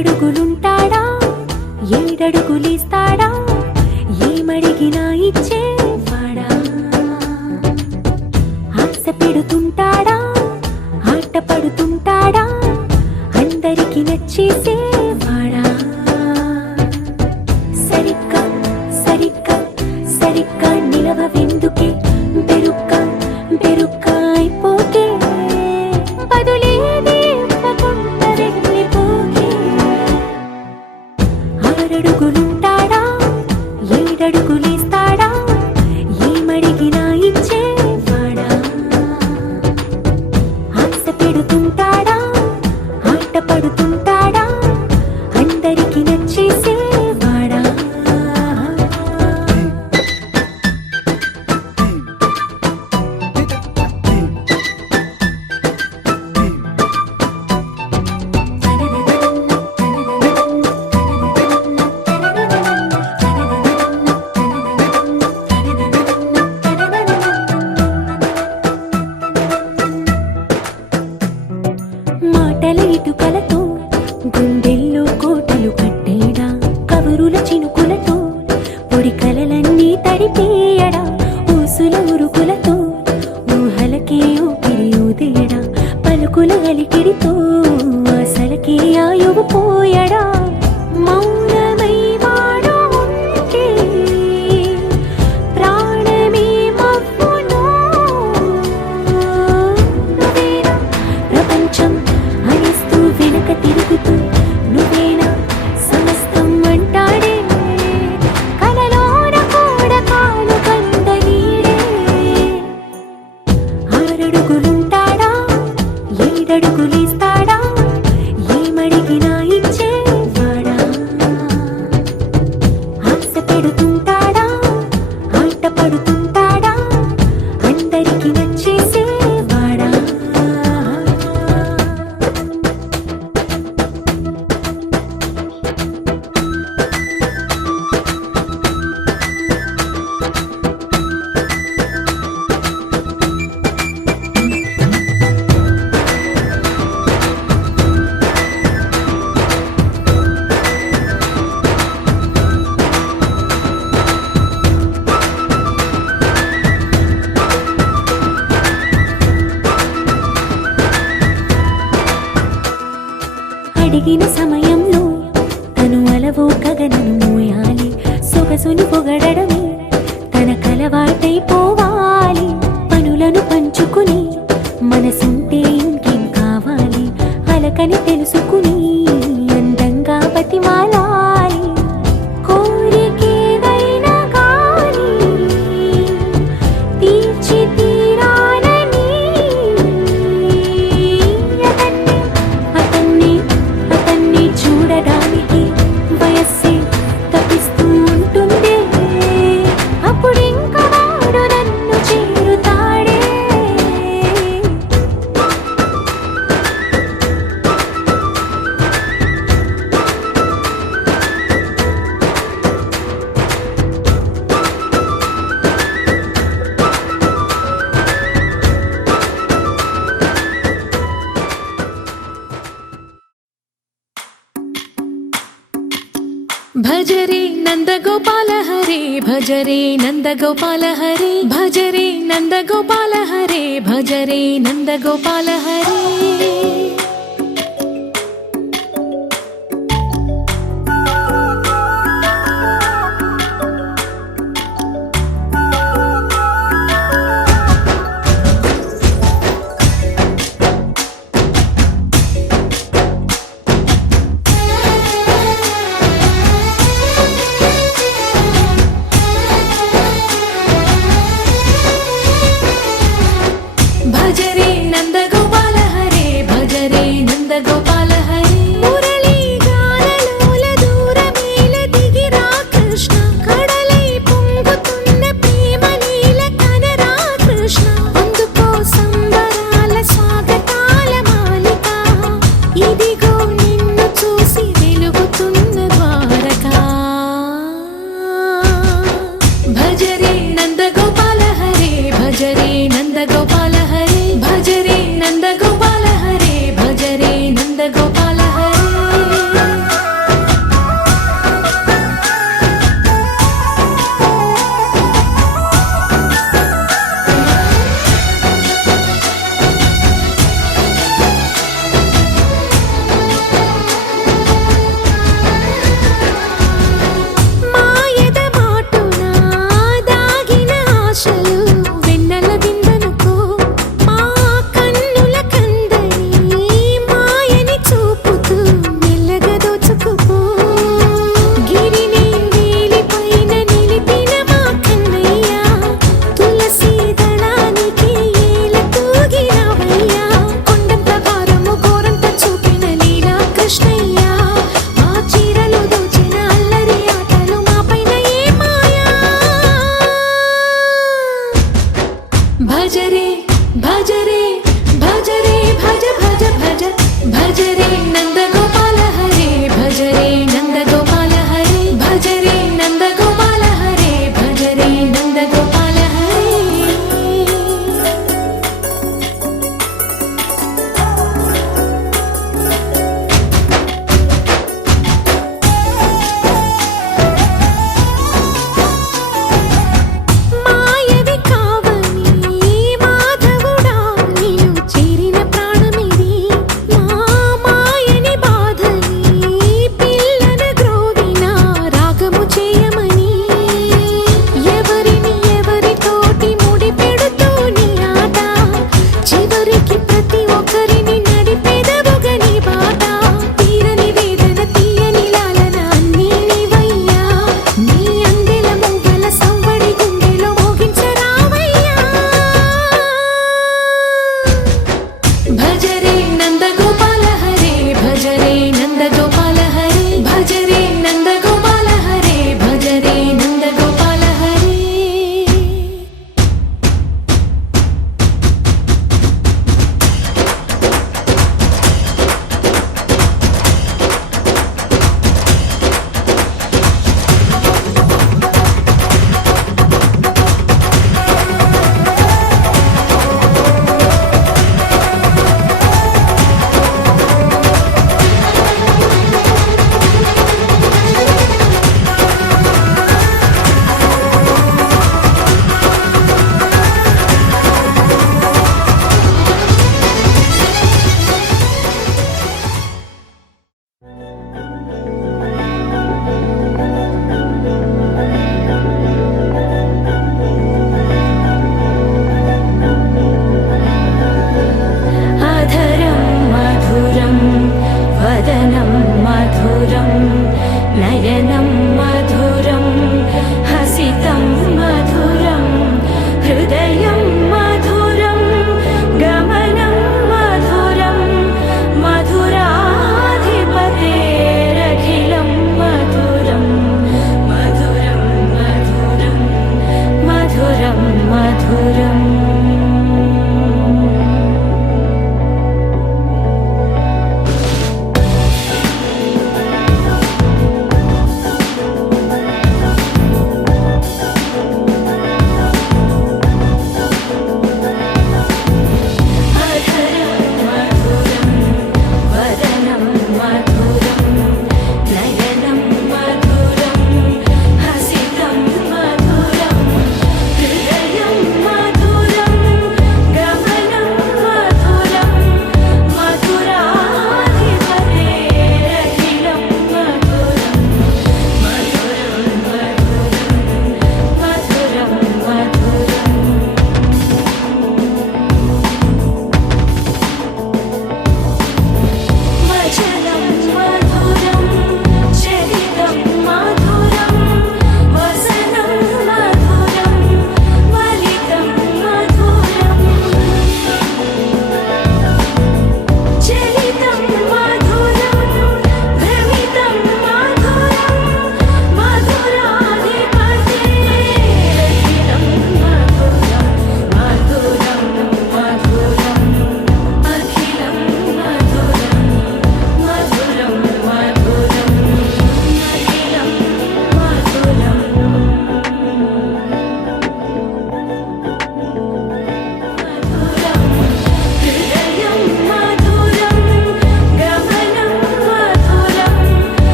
ఆరడుగులుంటాడా ఏడడుగులిస్తాడా ఏమడిగినా ఇచ్చేవాడా ఆశ పెడుతుంటాడా ఆట పడుతుంటాడా అందరికి నచ్చేసేవాడా సరిగ్గా సరిగ్గా సరిగ్గా నిలవవెందుకే బెరుక్క బెరుక్క అయిపోతే బదులేది ఇవ్వకుండా వెళ్ళిపోకే ఆరడుగులుంటాడా ఏడడుగులేస్తాడా ఏమడిగినా ఇచ్చేవాడా ఆశ పెడుతుంటాడా ఆట పడుతుంటాడా అందరికి నచ్చేసేవాడా మాటల ఇటుకలతో గుండెల్లో కోటలు కట్టేడా కబురుల చినుకులతో పొడి కలలన్నీ తడిపేయడా ఊసుల ఉరుకులతో ఊహలకే ఊపిరి ఊదేయడా పలుకుల అలికిడితో అసలకే ఆయువు పోయడా మౌనమై వాడు ఉంటే ప్రాణమే మవ్వును నువ్వేనా ప్రపంచం అనిస్తూ వెనక తిరుగుతూ నువ్వేనా సమస్తం అంటాడే కలలోన కూడా కాలు కందనీడే ఆరడుగులుంటాడా ఏడడుగులేస్తాడా ఏమడిగినా ఇచ్చేవాడా ఆశ పెడుతుంటాడా ఆట పడుతుంటాడా అందరికి నచ్చేసేవాడా అడిగిన సమయంలో తను అలవో గగనను మోయాలి సొగసుని పొగడమే తన కలవాటైపోవాలి పనులను పంచుకుని మనసుంటే ఇంకేం కావాలి అలకని తెలుసుకుని అందంగా బతిమాలాలి కోరికేదైనా గాని తీర్చి తీరాలని అతన్ని అతన్ని చూడడానికి వయస్సే తప్పిస్తూ ఉంటుంది అప్పుడింక వాడు నన్ను చేరుతాడే భజరే నందగోపాల హరే భజరే నందగోపాల హరే భజరే నందగోపాల హరే భజరే నందగోపాల హరే